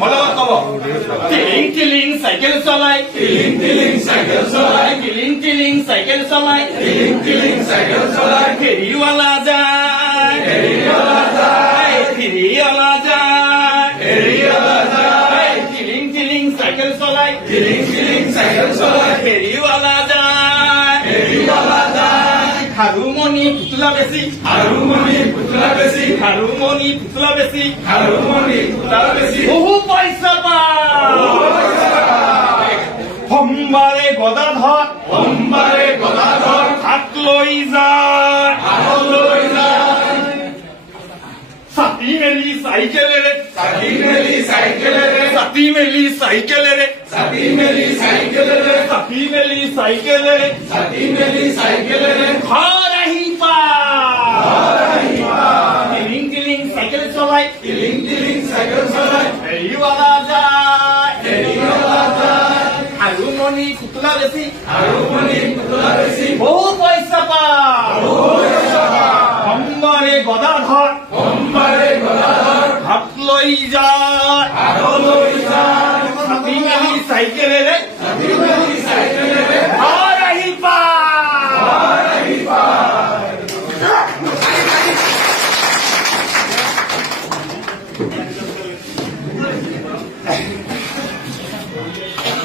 মলত কব টিলিং টিলিং চাইকেল চলাই টিলিং টিলিং চাইকেল চলাই টিলিং টিলিং চাইকেল চলাই টিলিং টিলিং চাইকেল চলাই ফেৰিৱালা যায় ফেৰিৱালা যায় ফেৰিৱালা যায় ফেৰিৱালা যায় টিলিং টিলিং চাইকেল চলাই টিলিং টিলিং চাইকেল চলাই ফেৰিৱালা যায় ফেৰিৱালা যায় হাৰুমণি পুতলা বেছি হাৰুমণি পুতলা বেছি হাৰুমণি পুতলা বেছি হাৰুমণি পুতলা বেছি বহু পইচা পায় সোমবাৰে গদাধৰ সোমবাৰে গদাধৰ হাত লৈ যায় হাত লৈ যায় ছাতি মেলি চাইকেলেৰে ছাতি মেলি চাইকেলেৰে ছাতি মেলি চাইকেলেৰে ছাতি মেলি চাইকেলেৰে ছাতি মেলি চাইকেলেৰে ছাতি মেলি চাইকেলেৰে ঘৰ আহি টিলিং টিলিং চাইকেল চলাই টিলিং টিলিং চাইকেল চলাই ফেৰিৱালা যায় ফেৰিৱালা যায় হাৰুমণি পুতলা বেছি হাৰুমণি পুতলা বেছি বহু পইচা পায় সোমবাৰে গদাধৰ সোমবাৰে গদাধৰ হাত লৈ যায় হাত লৈ যায় ছাতি মেলি চাইকেলেৰে ছাতি মেলি